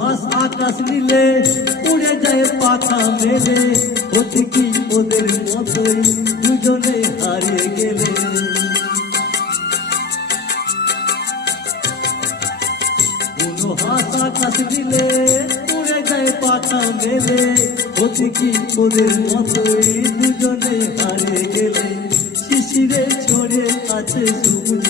হাঁস আকাশ নীলে উড়ে যায় পাখা মেলে, হতে কি ওদের মতোই দুজনে হারিয়ে গেলে। কোনো হাঁস আকাশ নীলে উড়ে যায় পাখা মেলে, হতে কি ওদের মতোই দুজনে হারিয়ে গেলে। শিশিরে ছড়ে আছে সবুজ